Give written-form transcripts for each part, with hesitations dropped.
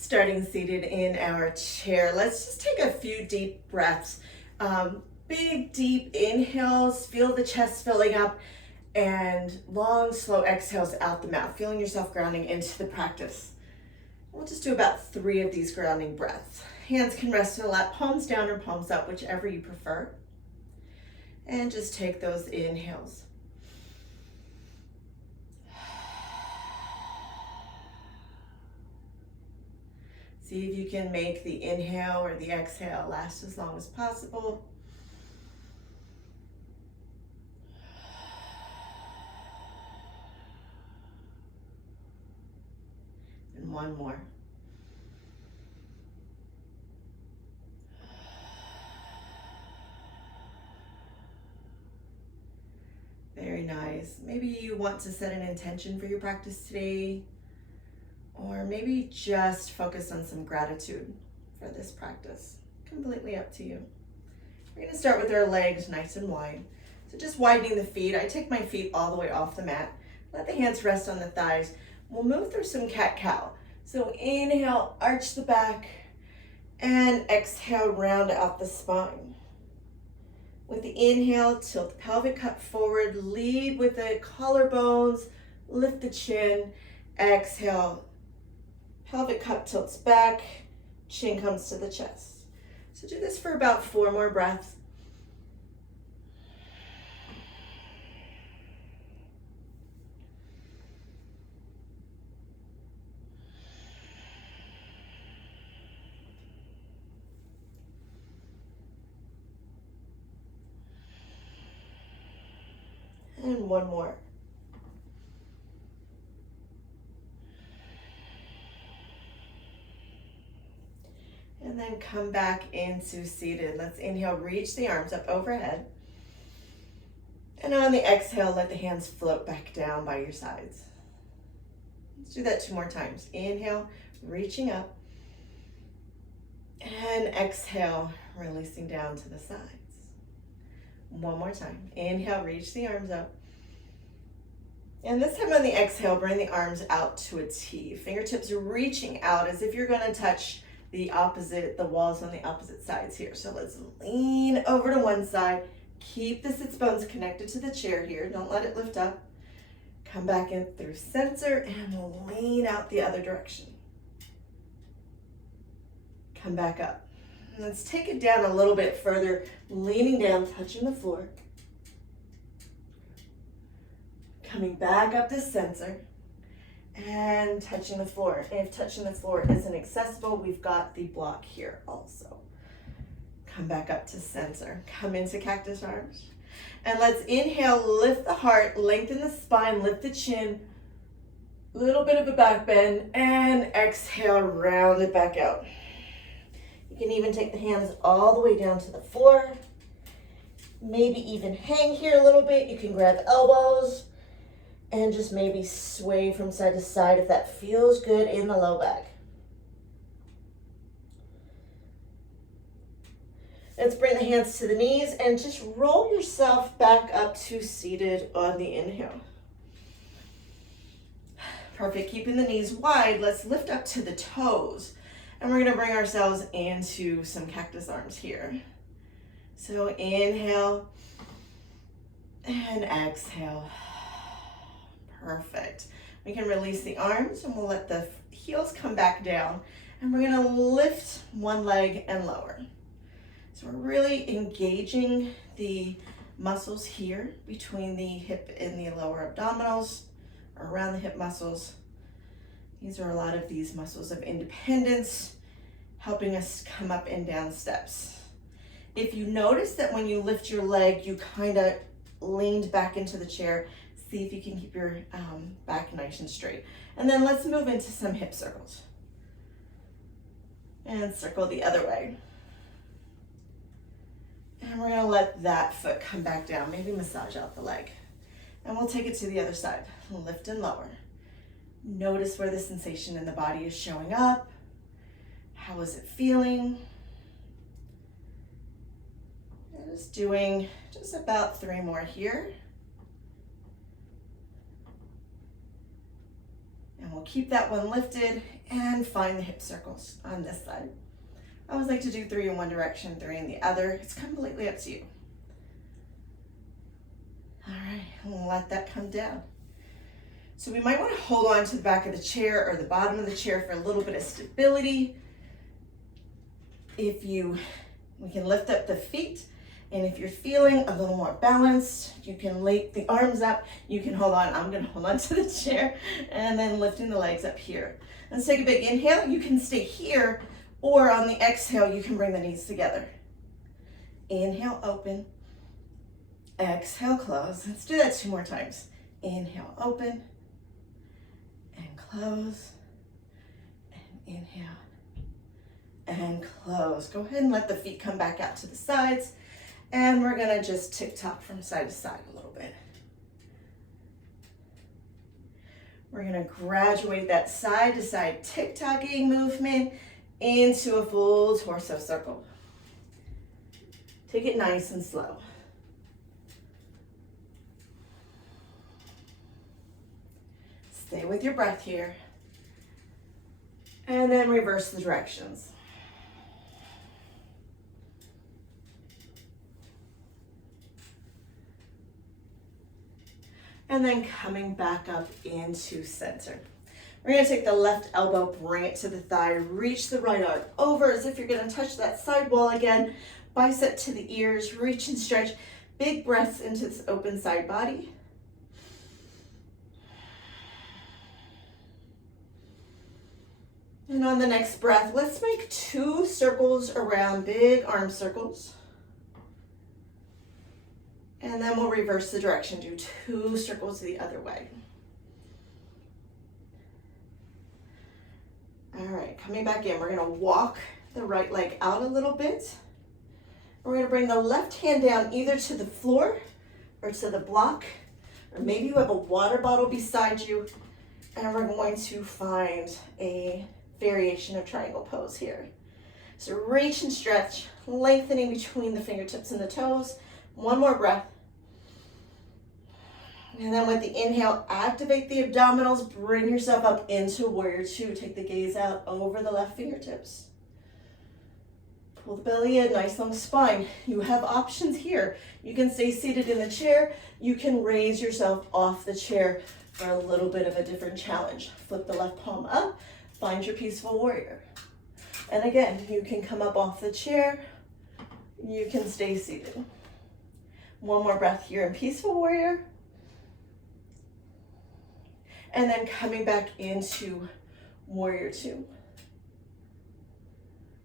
Starting seated in our chair, let's just take a few deep breaths. Big, deep inhales, feel the chest filling up, and long, slow exhales out the mouth, feeling yourself grounding into the practice. We'll just do about 3 of these grounding breaths. Hands can rest in the lap, palms down or palms up, whichever you prefer. And just take those inhales. See if you can make the inhale or the exhale last as long as possible. And one more. Very nice. Maybe you want to set an intention for your practice today, or maybe just focus on some gratitude for this practice. Completely up to you. We're going to start with our legs nice and wide. So just widening the feet. I take my feet all the way off the mat. Let the hands rest on the thighs. We'll move through some cat-cow. So inhale, arch the back, and exhale, round out the spine. With the inhale, tilt the pelvic cup forward, lead with the collarbones, lift the chin, exhale, pelvic cup tilts back, chin comes to the chest. So do this for about 4 more breaths. And one more. And then come back into seated. Let's inhale, reach the arms up overhead. And on the exhale, let the hands float back down by your sides. Let's do that 2 more times. Inhale, reaching up. And exhale, releasing down to the sides. 1 more time. Inhale, reach the arms up. And this time on the exhale, bring the arms out to a T. Fingertips are reaching out as if you're going to touch the walls on the opposite sides here. So let's lean over to one side. Keep the sits bones connected to the chair here. Don't let it lift up. Come back in through center and we'll lean out the other direction. Come back up. Let's take it down a little bit further, leaning down, touching the floor. Coming back up to center and touching the floor. If touching the floor isn't accessible, we've got the block here also. Come back up to center. Come into cactus arms. And let's inhale, lift the heart, lengthen the spine, lift the chin. Little bit of a back bend, and exhale, round it back out. You can even take the hands all the way down to the floor. Maybe even hang here a little bit. You can grab elbows and just maybe sway from side to side if that feels good in the low back. Let's bring the hands to the knees and just roll yourself back up to seated on the inhale. Perfect, keeping the knees wide, let's lift up to the toes. And we're gonna bring ourselves into some cactus arms here. So inhale and exhale. Perfect. We can release the arms and we'll let the heels come back down. And we're gonna lift one leg and lower. So we're really engaging the muscles here between the hip and the lower abdominals, or around the hip muscles. These are a lot of these muscles of independence, helping us come up and down steps. If you notice that when you lift your leg, you kind of leaned back into the chair, see if you can keep your back nice and straight. And then let's move into some hip circles. And circle the other way. And we're gonna let that foot come back down, maybe massage out the leg. And we'll take it to the other side, lift and lower. Notice where the sensation in the body is showing up. How is it feeling? And just doing just about 3 more here. And we'll keep that one lifted and find the hip circles on this side. I always like to do 3 in one direction, 3 in the other. It's completely up to you. All right, let that come down. So we might want to hold on to the back of the chair or the bottom of the chair for a little bit of stability. We can lift up the feet, and if you're feeling a little more balanced, you can lift the arms up. You can hold on. I'm going to hold on to the chair, and then lifting the legs up here. Let's take a big inhale. You can stay here, or on the exhale, you can bring the knees together. Inhale, open. Exhale, close. Let's do that 2 more times. Inhale, open, and close, and inhale, and close. Go ahead and let the feet come back out to the sides, and we're gonna just tick-tock from side to side a little bit. We're gonna graduate that side to side tick-tocking movement into a full torso circle. Take it nice and slow. Stay with your breath here. And then reverse the directions. And then coming back up into center. We're gonna take the left elbow, bring it to the thigh, reach the right arm over as if you're gonna touch that side wall again. Bicep to the ears, reach and stretch. Big breaths into this open side body. And on the next breath, let's make 2 circles around, big arm circles. And then we'll reverse the direction, do 2 circles the other way. All right, coming back in, we're gonna walk the right leg out a little bit. We're gonna bring the left hand down either to the floor or to the block, or maybe you have a water bottle beside you, and we're going to find a variation of triangle pose here. So reach and stretch, lengthening between the fingertips and the toes. 1 more breath. And then with the inhale, activate the abdominals, bring yourself up into warrior 2. Take the gaze out over the left fingertips. Pull the belly in, nice long spine. You have options here. You can stay seated in the chair. You can raise yourself off the chair for a little bit of a different challenge. Flip the left palm up, find your peaceful warrior. And again, you can come up off the chair. You can stay seated. 1 more breath here in peaceful warrior. And then coming back into warrior 2.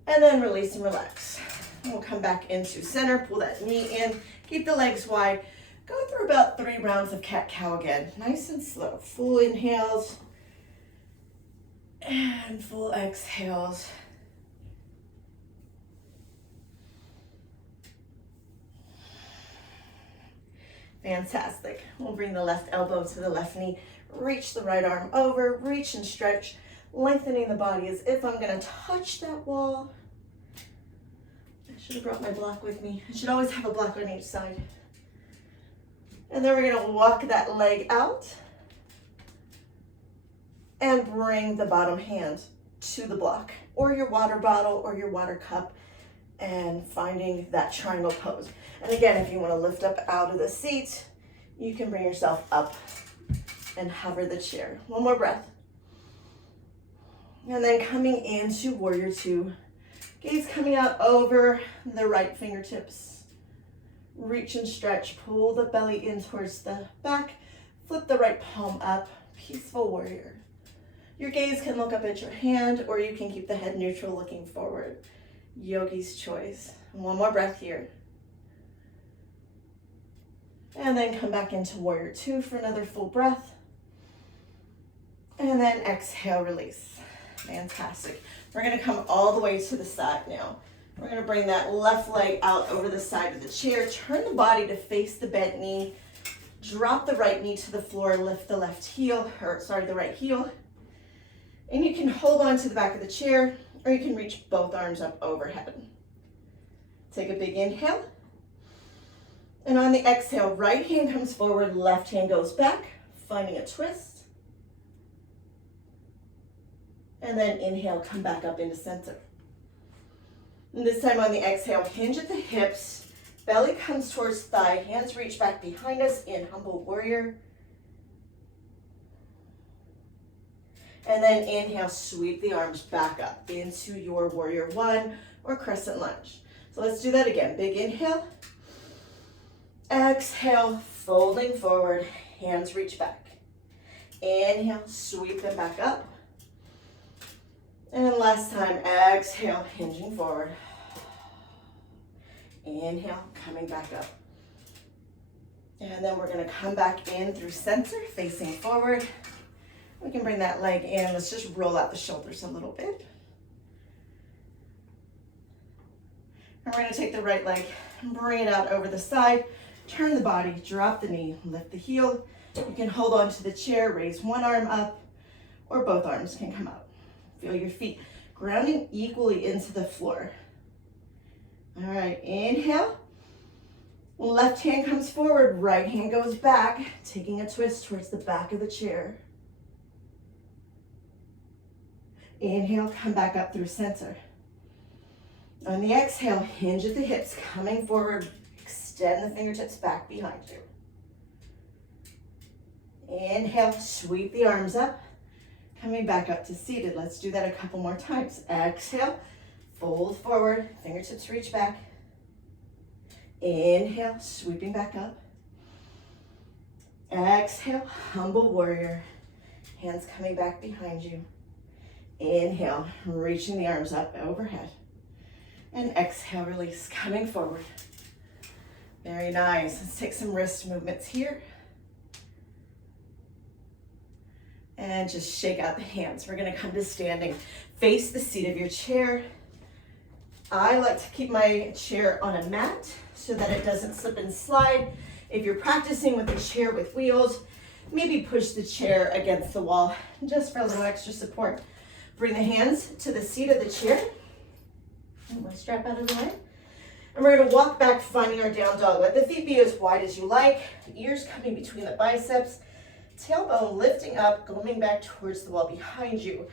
And then release and relax. We'll come back into center, pull that knee in, keep the legs wide. Go through about 3 rounds of cat-cow again, nice and slow. Full inhales and full exhales. Fantastic. We'll bring the left elbow to the left knee, reach the right arm over, reach and stretch, lengthening the body as if I'm gonna touch that wall. I should have brought my block with me. I should always have a block on each side. And then we're gonna walk that leg out and bring the bottom hand to the block or your water bottle or your water cup and finding that triangle pose. And again, if you wanna lift up out of the seat, you can bring yourself up and hover the chair. 1 more breath. And then coming into warrior 2, gaze coming out over the right fingertips. Reach and stretch, pull the belly in towards the back, flip the right palm up, peaceful warrior. Your gaze can look up at your hand or you can keep the head neutral looking forward. Yogi's choice. 1 more breath here. And then come back into warrior 2 for another full breath. And then exhale, release. Fantastic. We're gonna come all the way to the side now. We're gonna bring that left leg out over the side of the chair, turn the body to face the bent knee, drop the right knee to the floor, lift the right heel. And you can hold on to the back of the chair or you can reach both arms up overhead. Take a big inhale. And on the exhale, right hand comes forward, left hand goes back, finding a twist. And then inhale, come back up into center. And this time on the exhale, hinge at the hips, belly comes towards thigh, hands reach back behind us in humble warrior. And then inhale, sweep the arms back up into your warrior one or crescent lunge. So let's do that again. Big inhale. Exhale, folding forward, hands reach back. Inhale, sweep them back up. And last time, exhale, hinging forward. Inhale, coming back up. And then we're gonna come back in through center, facing forward. We can bring that leg in. Let's just roll out the shoulders a little bit. And we're gonna take the right leg and bring it out over the side. Turn the body, drop the knee, lift the heel. You can hold on to the chair, raise one arm up, or both arms can come out. Feel your feet grounding equally into the floor. All right, inhale. Left hand comes forward, right hand goes back, taking a twist towards the back of the chair. Inhale, come back up through center. On the exhale, hinge at the hips, coming forward, extend the fingertips back behind you. Inhale, sweep the arms up, coming back up to seated. Let's do that a couple more times. Exhale, fold forward, fingertips reach back. Inhale, sweeping back up. Exhale, humble warrior, hands coming back behind you. Inhale, reaching the arms up overhead. And exhale, release, coming forward. Very nice. Let's take some wrist movements here. And just shake out the hands. We're gonna come to standing. Face the seat of your chair. I like to keep my chair on a mat so that it doesn't slip and slide. If you're practicing with a chair with wheels, maybe push the chair against the wall just for a little extra support. Bring the hands to the seat of the chair. Move my strap out of the way. And we're gonna walk back, finding our down dog. Let the feet be as wide as you like. Ears coming between the biceps. Tailbone lifting up, going back towards the wall behind you.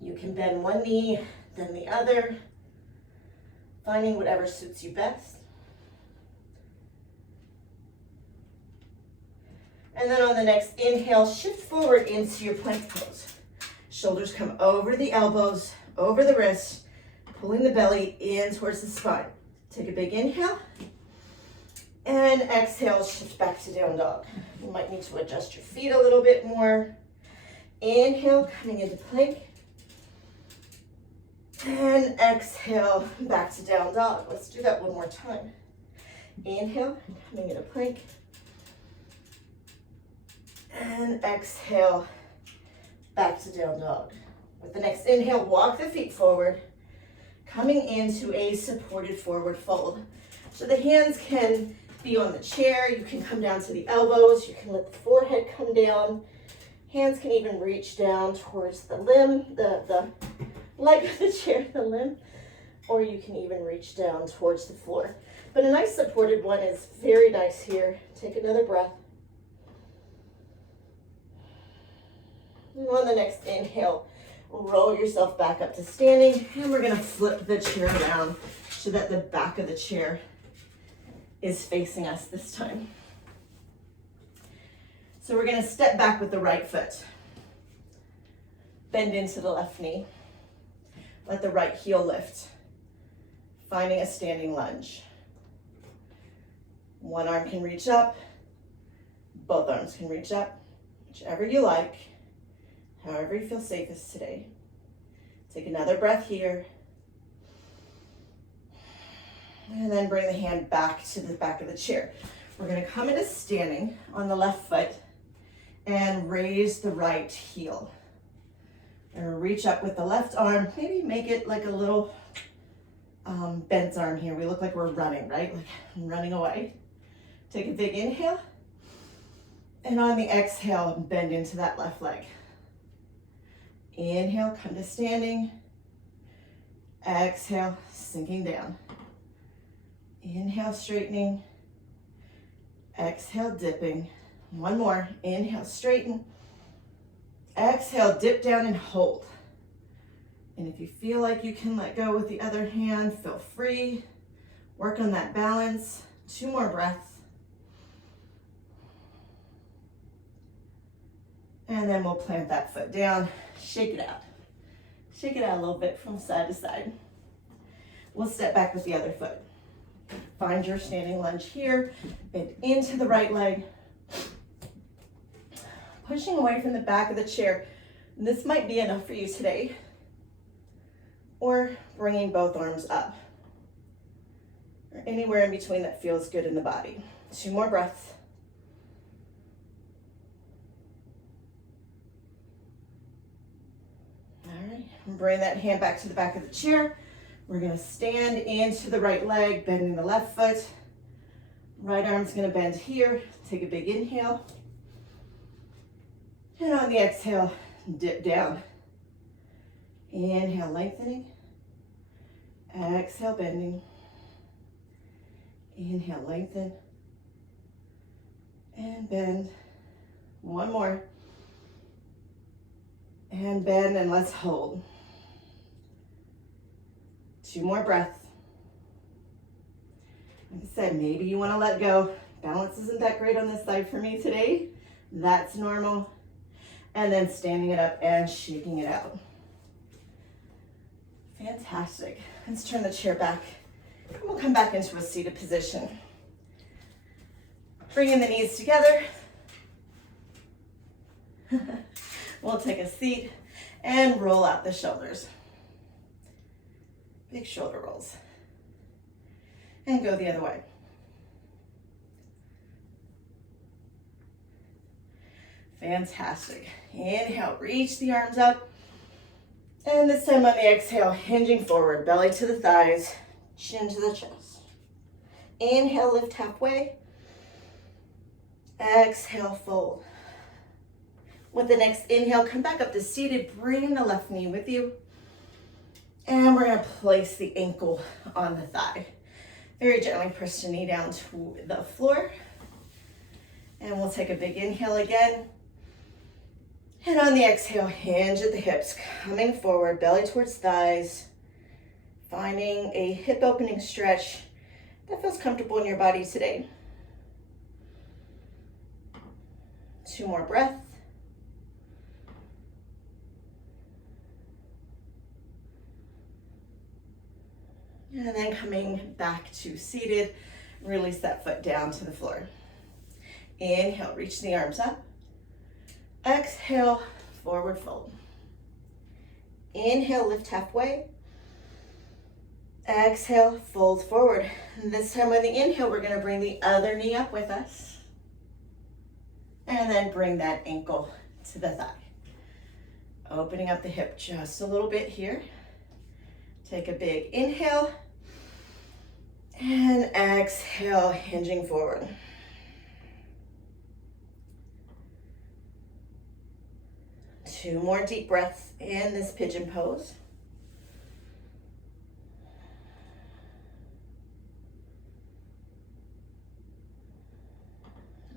You can bend one knee, then the other, finding whatever suits you best. And then on the next inhale, shift forward into your plank pose. Shoulders come over the elbows, over the wrists, pulling the belly in towards the spine. Take a big inhale. And exhale, shift back to down dog. You might need to adjust your feet a little bit more. Inhale, coming into plank. And exhale, back to down dog. Let's do that one more time. Inhale, coming into plank. And exhale, back to down dog. With the next inhale, walk the feet forward, coming into a supported forward fold. So the hands can be on the chair, you can come down to the elbows, you can let the forehead come down. Hands can even reach down towards the limb, the leg of the chair, the limb, or you can even reach down towards the floor. But a nice supported one is very nice here. Take another breath. And on the next inhale, roll yourself back up to standing, and we're gonna flip the chair around so that the back of the chair is facing us this time. So we're gonna step back with the right foot. Bend into the left knee. Let the right heel lift, finding a standing lunge. One arm can reach up, both arms can reach up, whichever you like, however you feel safest today. Take another breath here. And then bring the hand back to the back of the chair. We're gonna come into standing on the left foot and raise the right heel. We're gonna reach up with the left arm, maybe make it like a little bent arm here. We look like we're running, right? Like running away. Take a big inhale. And on the exhale, bend into that left leg. Inhale, come to standing. Exhale, sinking down. Inhale, straightening. Exhale, dipping. One more. Inhale, straighten. Exhale, dip down and hold. And if you feel like you can let go with the other hand, feel free. Work on that balance. 2 more breaths. And then we'll plant that foot down, shake it out. Shake it out a little bit from side to side. We'll step back with the other foot. Find your standing lunge here, bend into the right leg. Pushing away from the back of the chair. This might be enough for you today. Or bringing both arms up. Or anywhere in between that feels good in the body. 2 more breaths. All right, bring that hand back to the back of the chair. We're gonna stand into the right leg, bending the left foot. Right arm's gonna bend here. Take a big inhale. And on the exhale, dip down. Inhale, lengthening. Exhale, bending. Inhale, lengthen. And bend. 1 more. And bend, and let's hold. 2 more breaths. Like I said, maybe you want to let go. Balance isn't that great on this side for me today. That's normal. And then standing it up and shaking it out. Fantastic. Let's turn the chair back. And we'll come back into a seated position. Bringing the knees together. We'll take a seat and roll out the shoulders. Big shoulder rolls. And go the other way. Fantastic. Inhale, reach the arms up. And this time on the exhale, hinging forward, belly to the thighs, chin to the chest. Inhale, lift halfway. Exhale, fold. With the next inhale, come back up to seated, bring the left knee with you. And we're gonna place the ankle on the thigh. Very gently press the knee down to the floor. And we'll take a big inhale again. And on the exhale, hinge at the hips, coming forward, belly towards thighs. Finding a hip opening stretch that feels comfortable in your body today. 2 more breaths. And then coming back to seated, release that foot down to the floor. Inhale, reach the arms up. Exhale, forward fold. Inhale, lift halfway. Exhale, fold forward. And this time on the inhale, we're gonna bring the other knee up with us. And then bring that ankle to the thigh. Opening up the hip just a little bit here. Take a big inhale. And exhale, hinging forward. Two more deep breaths in this pigeon pose.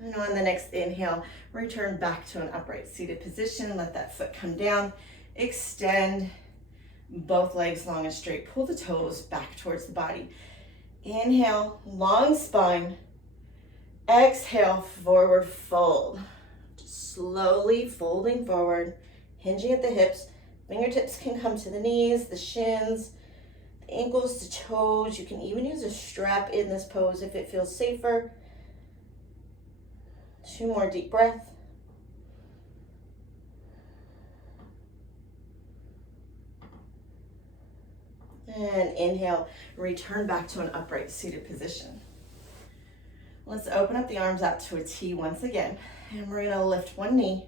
And on the next inhale, return back to an upright seated position. Let that foot come down. Extend both legs long and straight. Pull the toes back towards the body. Inhale, long spine. Exhale, forward fold. Just slowly folding forward, hinging at the hips. Fingertips can come to the knees, the shins, the ankles, the toes. You can even use a strap in this pose if it feels safer. 2 more deep breaths. And inhale, return back to an upright seated position. Let's open up the arms out to a T once again. And we're gonna lift one knee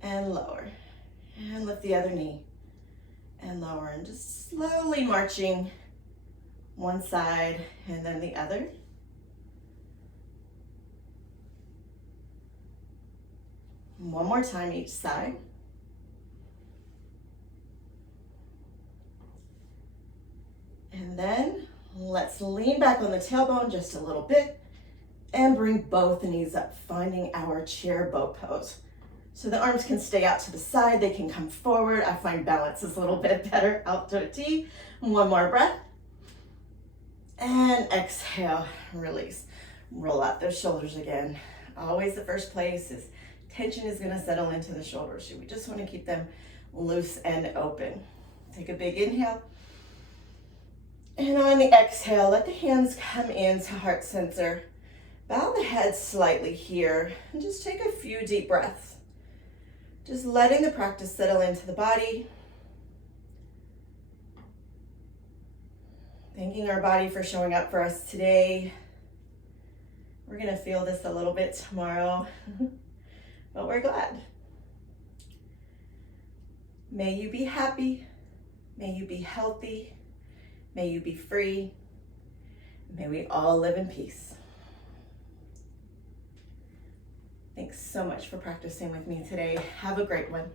and lower. And lift the other knee and lower. And just slowly marching one side and then the other. One more time each side. And then let's lean back on the tailbone just a little bit and bring both knees up, finding our chair boat pose. So the arms can stay out to the side, they can come forward. I find balance is a little bit better. Out to a T. One more breath. And exhale, release. Roll out those shoulders again. Always the first place is tension is gonna settle into the shoulders. So we just wanna keep them loose and open. Take a big inhale. And on the exhale, let the hands come into heart center. Bow the head slightly here and just take a few deep breaths. Just letting the practice settle into the body. Thanking our body for showing up for us today. We're gonna feel this a little bit tomorrow, but we're glad. May you be happy. May you be healthy. May you be free. May we all live in peace. Thanks so much for practicing with me today. Have a great one.